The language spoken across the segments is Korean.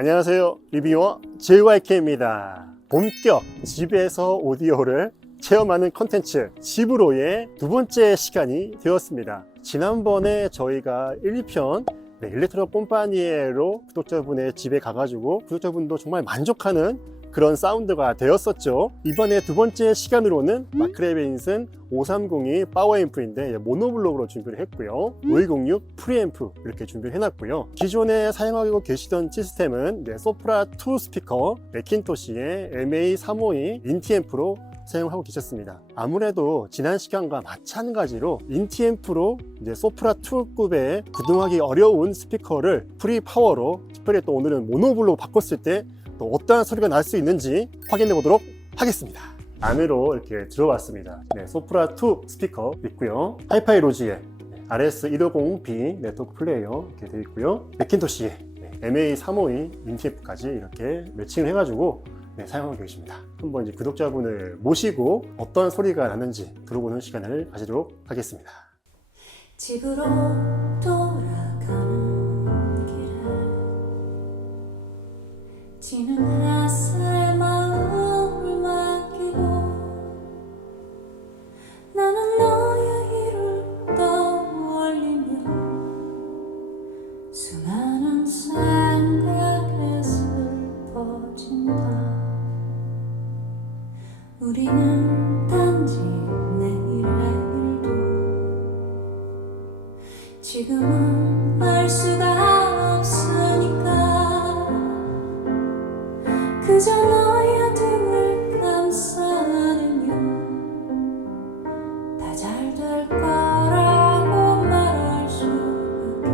안녕하세요, 리뷰어 JYK입니다. 본격 집에서 오디오를 체험하는 컨텐츠 집으로의 두 번째 시간이 되었습니다. 지난번에 저희가 1편 일렉트로 꼼파니에로 구독자분의 집에 가가지고 구독자분도 정말 만족하는 그런 사운드가 되었었죠. 이번에 두 번째 시간으로는 마크레벤슨 530이 파워앰프인데 모노블록으로 준비를 했고요. 5206 프리앰프 이렇게 준비를 해놨고요. 기존에 사용하고 계시던 시스템은 소프라2 스피커 매킨토시의 MA352 인티앰프로 사용하고 계셨습니다. 아무래도 지난 시간과 마찬가지로 인티앰프로 소프라2급의 구동하기 어려운 스피커를 프리파워로 특별히 또 오늘은 모노블록 바꿨을 때 또 어떠한 소리가 날 수 있는지 확인해 보도록 하겠습니다. 안으로 이렇게 들어왔습니다. 소프라2 스피커 있고요. 하이파이 로지의 RS150B 네트워크 플레이어 이렇게 되어 있고요. 매킨토시의 MA352 인티앰프까지 이렇게 매칭을 해가지고 사용하고 계십니다. 한번 이제 구독자분을 모시고 어떤 소리가 나는지 들어보는 시간을 가지도록 하겠습니다. 집으로 돌아가는 지는 햇살에 마음을 맡기고 나는 너의 일을 떠올리며 수많은 생각에 슬퍼진다. 우리는 단지 내일의 일도 지금은 알 수가 없으니까 그저 너의 등을 감싸 안으면 다 잘 될 거라고 말할 수밖에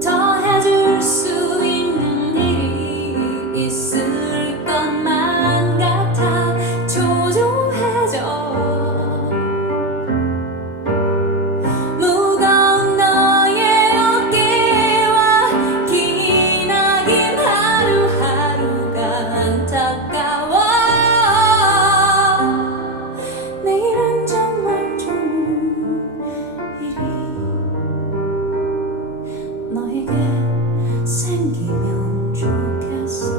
더 해줄 수 있는 일이 있을 것만 같아 초조해져. 생기면 좋겠어.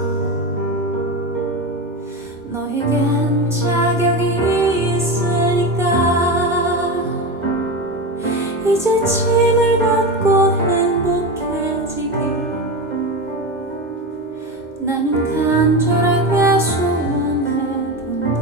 너에겐 자격이 있으니까 이제 짐을 벗고 행복해지길 나는 간절하게 소원해본다.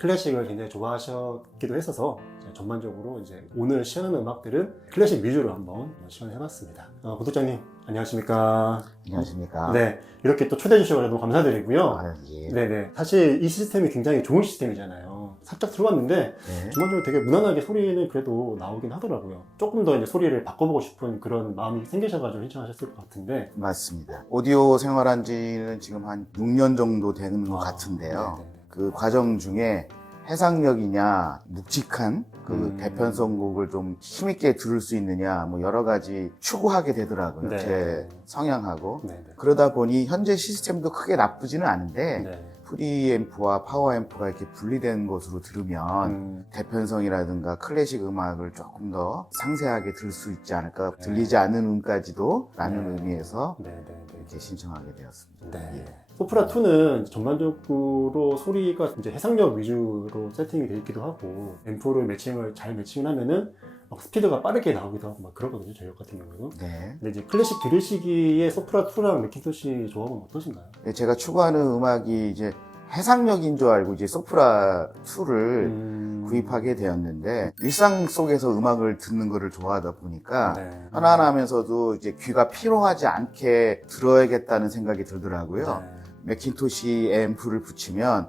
클래식을 굉장히 좋아하셨기도 했어서 전반적으로 이제 오늘 시연하는 음악들은 클래식 위주로 한번 시연을 해봤습니다. 구독자님 안녕하십니까? 안녕하십니까? 네, 이렇게 또 초대해 주셔서 너무 감사드리고요. 아, 예. 네네. 사실 이 시스템이 굉장히 좋은 시스템이잖아요. 살짝 들어봤는데 네. 전반적으로 되게 무난하게 소리는 그래도 나오긴 하더라고요. 조금 더 이제 소리를 바꿔보고 싶은 그런 마음이 생기셔가지고 신청하셨을 것 같은데. 맞습니다. 오디오 생활한 지는 지금 한 6년 정도 되는 것 아, 같은데요. 네네네. 그 과정 중에 해상력이냐, 묵직한 그 대편성곡을 좀 힘있게 들을 수 있느냐, 뭐 여러 가지 추구하게 되더라고요. 네. 제 성향하고. 네네. 그러다 보니 현재 시스템도 크게 나쁘지는 않은데, 네. 프리앰프와 파워앰프가 이렇게 분리된 것으로 들으면 대편성이라든가 클래식 음악을 조금 더 상세하게 들을 수 있지 않을까, 들리지 않는 음까지도 라는 네. 의미에서 네네네. 이렇게 신청하게 되었습니다. 네. 예. 소프라2는 전반적으로 소리가 이제 해상력 위주로 세팅이 되어 있기도 하고, 앰프를 잘 매칭을 하면은 막 스피드가 빠르게 나오기도 하고 막 그러거든요, 저희 같은 경우는. 네. 근데 이제 클래식 들으시기에 소프라2랑 맥킨토시 조합은 어떠신가요? 제가 추구하는 음악이 이제 해상력인 줄 알고 이제 소프라 2를 구입하게 되었는데, 일상 속에서 음악을 듣는 거를 좋아하다 보니까 네. 편안하면서도 이제 귀가 피로하지 않게 들어야겠다는 생각이 들더라고요. 네. 맥킨토시 앰프를 붙이면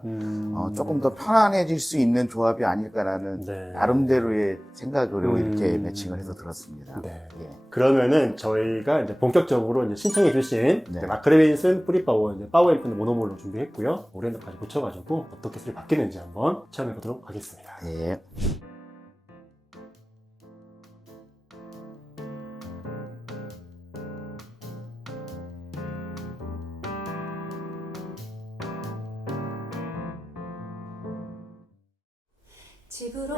조금 더 편안해질 수 있는 조합이 아닐까라는 네. 나름대로의 생각으로 이렇게 매칭을 해서 들었습니다. 네. 예. 그러면은 저희가 이제 본격적으로 이제 신청해주신 네. 마크레빈슨 프리파워 이제 파워 앰프는 모노몰로 준비했고요. 오랜만까지 고쳐가지고 어떻게 소리 바뀌는지 한번 체험해보도록 하겠습니다. 예. 집으로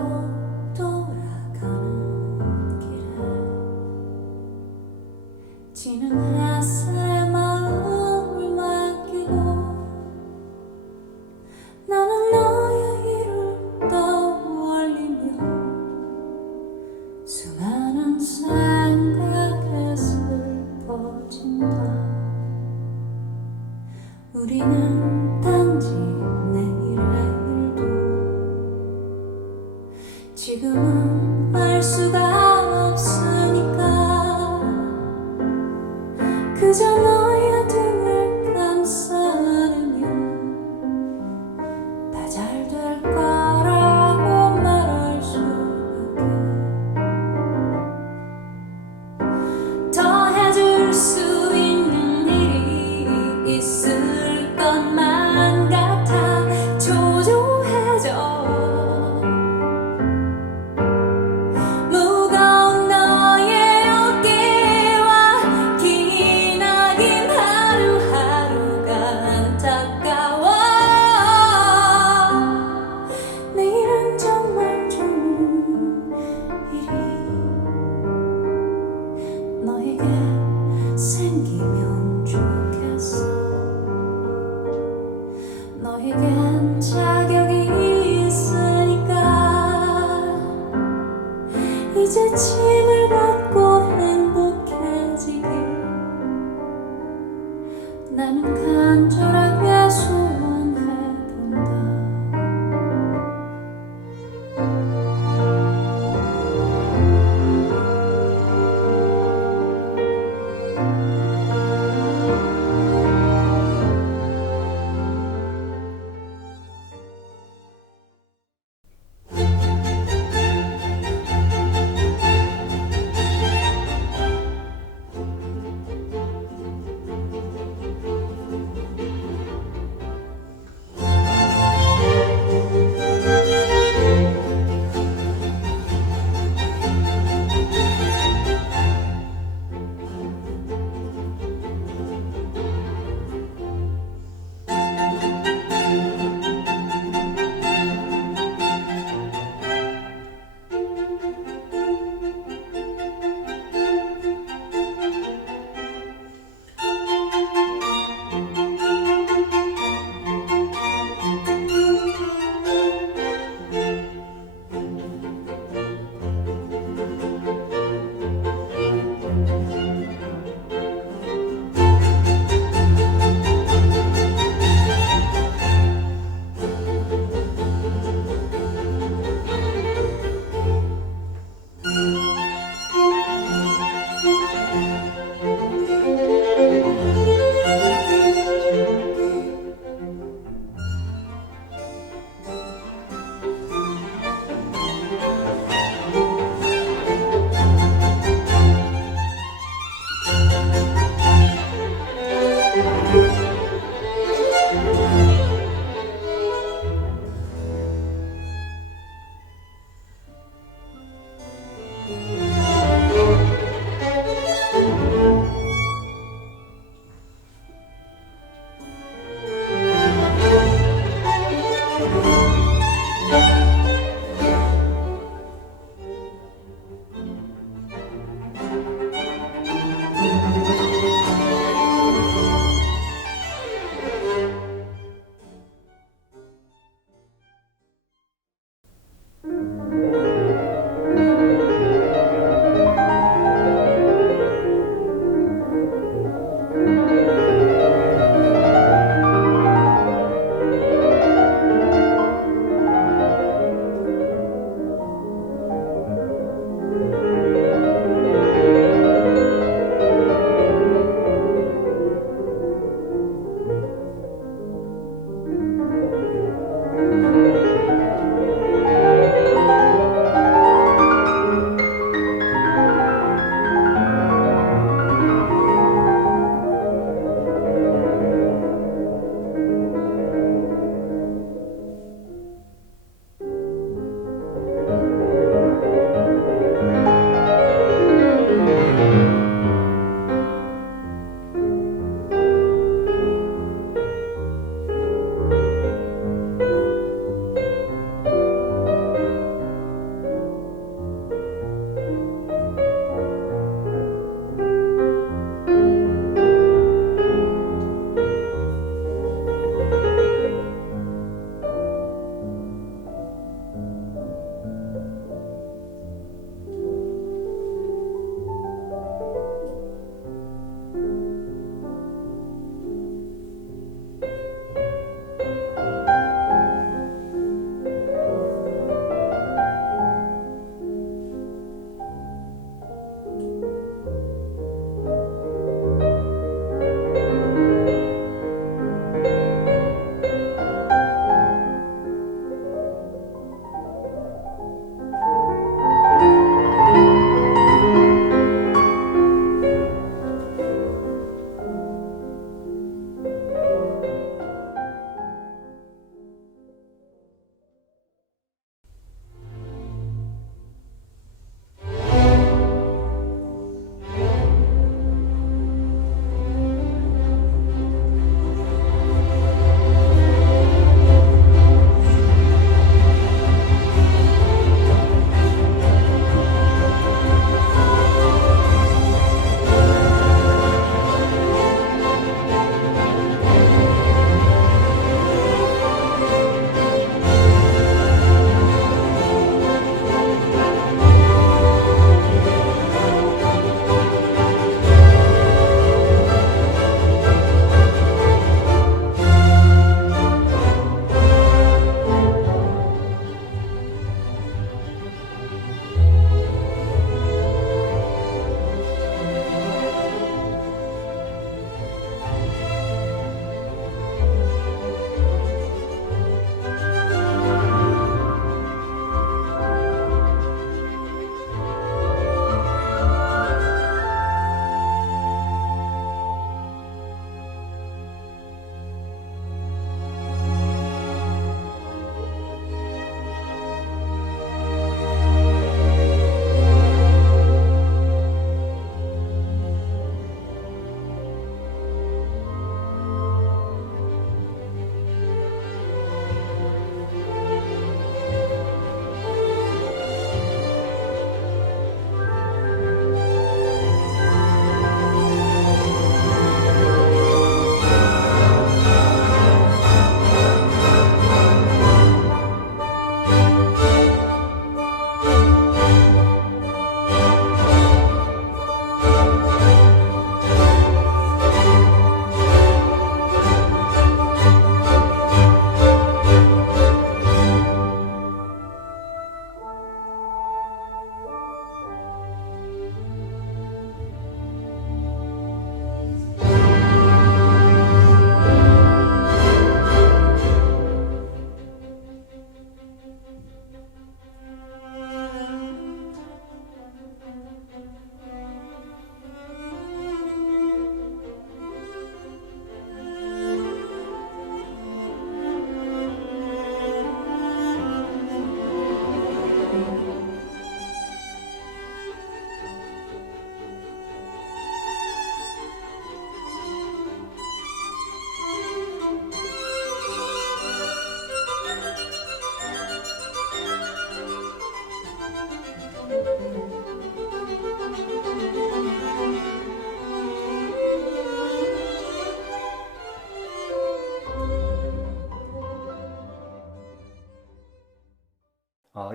돌아가는 길에 지는 햇살에 마음을 맡기고 나는 너의 일을 떠올리며 수많은 생각에 슬퍼진다. 우리는 단지 내일의 일도 지금은 알 수가 없으니까 그저 너의 등을 감싸 안으면 다 잘 될 거라고 말할 수밖에 더 해줄 수 있는 일이 있을 것만 같아 초조해져 무거운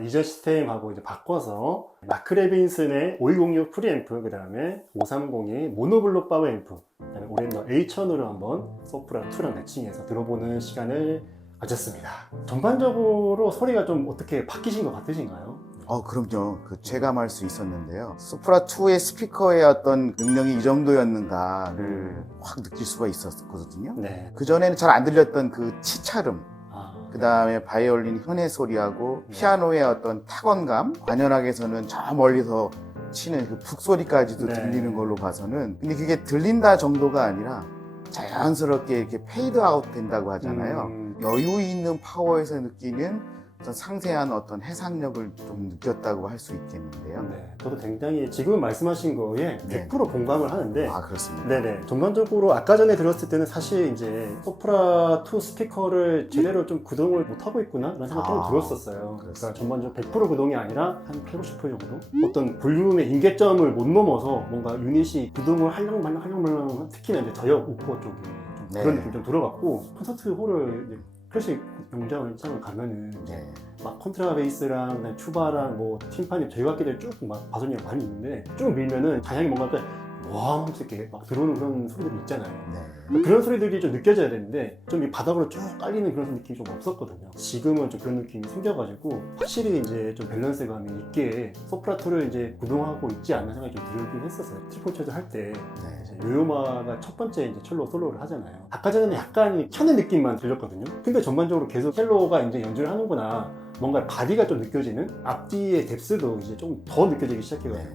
이전 시스템하고 이제 바꿔서 마크 레빈슨의 5206 프리앰프, 그 다음에 530의 모노블록 파워 앰프, 그다음에 오랜더 A1000으로 한번 소프라 2랑 매칭해서 들어보는 시간을 가졌습니다. 전반적으로 소리가 좀 어떻게 바뀌신 것 같으신가요? 그럼요. 체감할 수 있었는데요. 소프라2의 스피커의 어떤 능력이 이 정도였는가를 확 느낄 수가 있었거든요. 네. 그전에는 잘 안 들렸던 그 치차름, 그 네. 다음에 바이올린 현의 소리하고 피아노의 어떤 타건감, 관현악에서는 저 멀리서 치는 그 북소리까지도 네. 들리는 걸로 봐서는, 근데 그게 들린다 정도가 아니라 자연스럽게 이렇게 페이드 아웃 된다고 하잖아요. 여유 있는 파워에서 느끼는 어떤 상세한 어떤 해상력을 좀 느꼈다고 할 수 있겠는데요. 네, 저도 굉장히 지금 말씀하신 거에 네. 100% 공감을 하는데, 그렇습니다. 네네. 전반적으로 아까 전에 들었을 때는 사실 이제 소프라2 스피커를 제대로 좀 구동을 못하고 있구나 라는 생각이 좀 들었었어요. 그러니까 전반적으로 100% 구동이 아니라 한 80, 90% 정도? 어떤 볼륨의 임계점을 못 넘어서 뭔가 유닛이 구동을 할랑말랑 특히나 이제 저역 우퍼 쪽이 좀 네. 그런 느낌이 좀 들어갔고, 콘서트 홀을 이제 클래식 영장을 가면은 네. 막 컨트라베이스랑 그다음에 튜바랑 뭐 팀파니 저희악기들 쭉 막 바소니가 많이 있는데 쭉 밀면은 잔향이 뭔가 와 하면서 이렇게 막 들어오는 그런 소리들이 있잖아요. 네. 그런 소리들이 좀 느껴져야 되는데 좀 이 바닥으로 쭉 깔리는 그런 느낌이 좀 없었거든요. 지금은 좀 그런 느낌이 생겨가지고 확실히 이제 좀 밸런스감이 있게 소프라2를 이제 구동하고 있지 않나 생각이 좀 들긴 했었어요. 트리폰체도 할 때 네. 요요마가 첫 번째 이제 첼로 솔로를 하잖아요. 아까 전에는 약간 켜는 느낌만 들렸거든요. 근데 전반적으로 계속 첼로가 이제 연주를 하는구나, 뭔가 바디가 좀 느껴지는, 앞뒤의 뎁스도 이제 좀 더 느껴지기 시작해가지고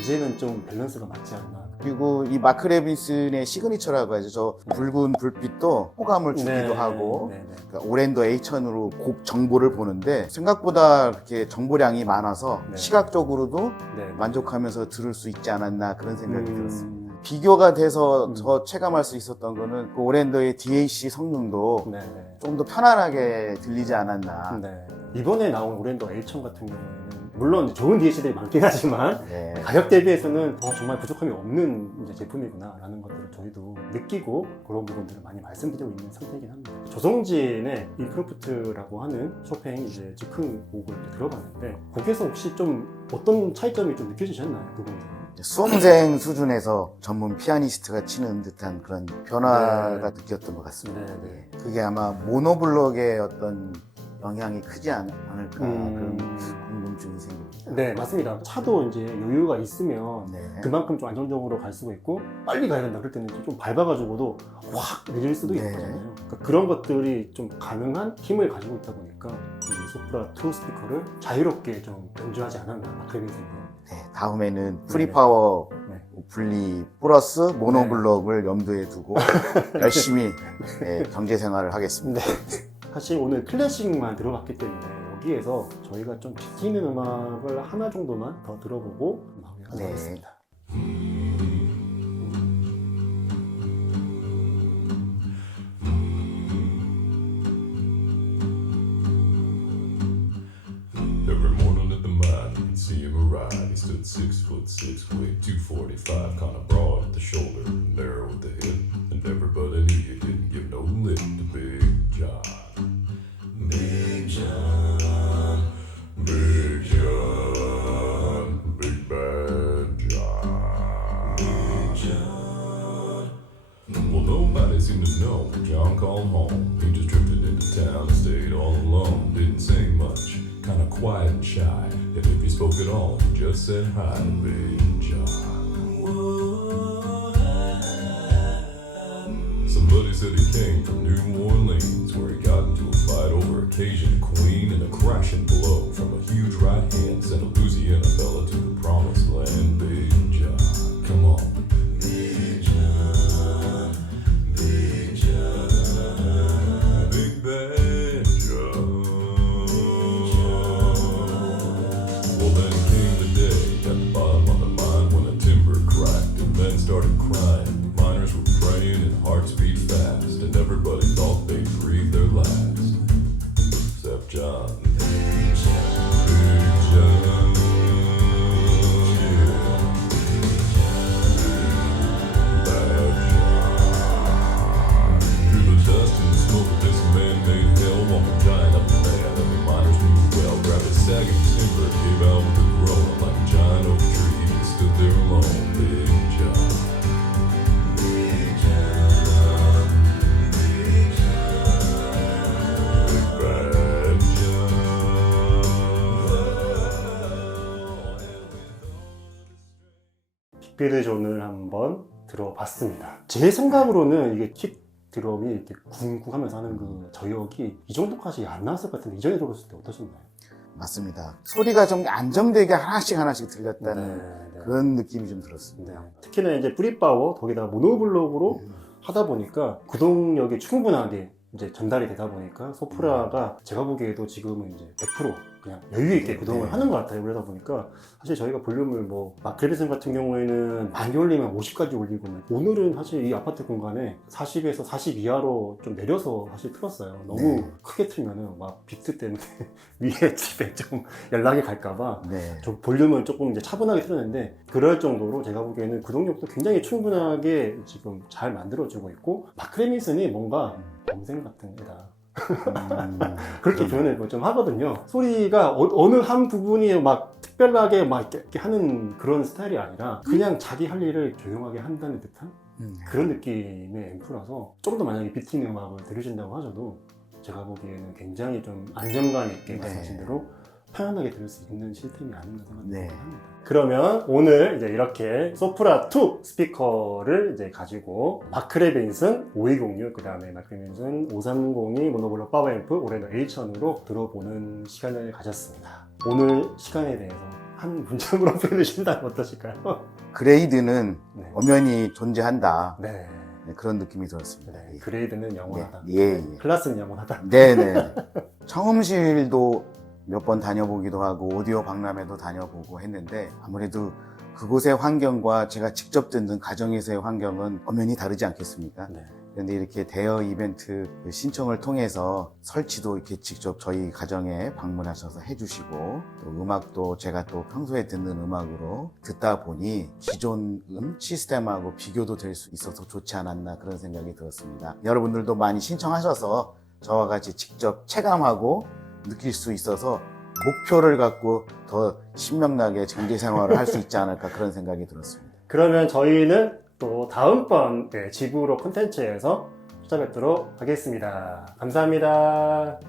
이제는 좀 밸런스가 맞지 않나. 그리고 이 마크 레빈슨의 시그니처라고 하죠. 저 붉은 불빛도 호감을 주기도 하고, 그러니까 오랜더 A1000으로 곡 정보를 보는데 생각보다 그렇게 정보량이 많아서 네. 시각적으로도 네. 만족하면서 들을 수 있지 않았나 그런 생각이 들었습니다. 비교가 돼서 더 체감할 수 있었던 거는 그 오랜더의 DAC 성능도 네. 좀 더 편안하게 들리지 않았나. 네. 이번에 나온 오랜더 A1000 같은 경우에는 물론 좋은 DAC들이 많긴 하지만 네. 가격 대비해서는 정말 부족함이 없는 이제 제품이구나 라는 것들을 저희도 느끼고 그런 부분들을 많이 말씀드리고 있는 상태이긴 합니다. 조성진의 인크로프트라고 하는 쇼팽 이제 즉흥 곡을 들어봤는데, 곡에서 혹시 좀 어떤 차이점이 좀 느껴지셨나요? 그 부분들은? 수험생 수준에서 전문 피아니스트가 치는 듯한 그런 변화가 느꼈던 것 같습니다. 네. 그게 아마 모노블록의 어떤 영향이 크지 않을까 그런 궁금증이 생깁니다. 네, 맞습니다. 차도 이제 여유가 있으면 네. 그만큼 좀 안정적으로 갈 수가 있고, 빨리 가야 된다 그럴 때는 좀 밟아가지고도 확 내릴 수도 네. 있거든요. 그러니까 그런 것들이 좀 가능한 힘을 가지고 있다 보니까 이 소프라2 스피커를 자유롭게 좀 연주하지 않았나, 마크레빈슨이. 네, 다음에는 프리파워 네. 분리 플러스 모노블록을 염두에 두고 열심히 경제생활을 하겠습니다. 사실 오늘 클래식만 들어봤기 때문에 여기에서 저희가 좀 비치는 음악을 하나 정도만 더 들어보고 마무리하도록 하겠습니다. Every morning at the mine, you could see him arrive. He stood 6'6", weighed 245, kinda broad at the shoulder, narrow at the hip, and everybody knew you didn't give no lip to Big John. Big John, Big John, Big Bad John. Big John. Well, nobody seemed to know when John called home. He just drifted into town and stayed all alone. Didn't say much, kinda quiet and shy. And if he spoke at all, he just said hi to Big John. Somebody said he came from New Orleans, where he got into a fight over a Cajun queen, and a crashing blow from a huge right hand sent a Louisiana fella to the promised land. Big John, come on. Big John, Big John, Big Bad John. Well, then came the day at the bottom of the mine when the timber cracked and men started crying. Miners were praying and hearts beat fast, and everybody 빅베드 존을 한번 들어봤습니다. 제 생각으로는 이게 킥 드럼이 이렇게 쿵쿵 하면서 하는 그 저역이 이 정도까지 안 나왔을 것 같은데 이전에 들었을 때 어떠셨나요? 맞습니다. 소리가 좀 안정되게 하나씩 들렸다는 네. 그런 느낌이 좀 들었습니다. 특히나 이제 프리파워 거기다가 모노블록으로 하다 보니까 구동력이 충분하게 이제 전달이 되다 보니까 소프라가 제가 보기에도 지금은 이제 100% 그냥 여유 있게 구동을 하는 것 같아요. 그러다 보니까 사실 저희가 볼륨을 뭐 마크레비슨 같은 경우에는 많이 올리면 50까지 올리고 오늘은 사실 이 아파트 공간에 40에서 40 이하로 좀 내려서 사실 틀었어요. 너무 네. 크게 틀면은 막 비트 때문에 위에 집에 좀 연락이 갈까봐 네. 좀 볼륨을 조금 이제 차분하게 틀었는데 그럴 정도로 제가 보기에는 구동력도 굉장히 충분하게 지금 잘 만들어주고 있고 마크레비슨이 뭔가 동생 같은 애다. 그렇게 표현을 좀 하거든요. 소리가 어느 한 부분이 막 특별하게 막 이렇게 하는 그런 스타일이 아니라 그냥 자기 할 일을 조용하게 한다는 듯한 그런 느낌의 앰프라서 좀 더 만약에 비트인 음악을 들으신다고 하셔도 제가 보기에는 굉장히 좀 안정감 있게 말씀하신 대로 편안하게 들을 수 있는 시스템이 아닌가 생각합니다. 네. 그러면 오늘 이제 이렇게 소프라 2 스피커를 이제 가지고 마크레빈슨 5206, 그 다음에 마크레빈슨 5302 모노블록 파워 앰프 올해는 H1000으로 들어보는 시간을 가졌습니다. 오늘 시간에 대해서 한 문장으로 표현해 주신다면 어떠실까요? 그레이드는 네. 엄연히 존재한다. 네. 네, 그런 느낌이 들었습니다. 네. 그레이드는 영원하다. 예. 클래스는 영원하다. 네네. 청음실도 몇 번 다녀보기도 하고 오디오 박람회도 다녀보고 했는데 아무래도 그곳의 환경과 제가 직접 듣는 가정에서의 환경은 엄연히 다르지 않겠습니까? 네. 그런데 이렇게 대여 이벤트 신청을 통해서 설치도 이렇게 직접 저희 가정에 방문하셔서 해주시고 또 음악도 제가 또 평소에 듣는 음악으로 듣다 보니 기존 시스템하고 비교도 될 수 있어서 좋지 않았나 그런 생각이 들었습니다. 여러분들도 많이 신청하셔서 저와 같이 직접 체감하고 느낄 수 있어서 목표를 갖고 더 신명나게 경제 생활을 할 수 있지 않을까 그런 생각이 들었습니다. 그러면 저희는 또 다음번 집으로 콘텐츠에서 찾아뵙도록 하겠습니다. 감사합니다.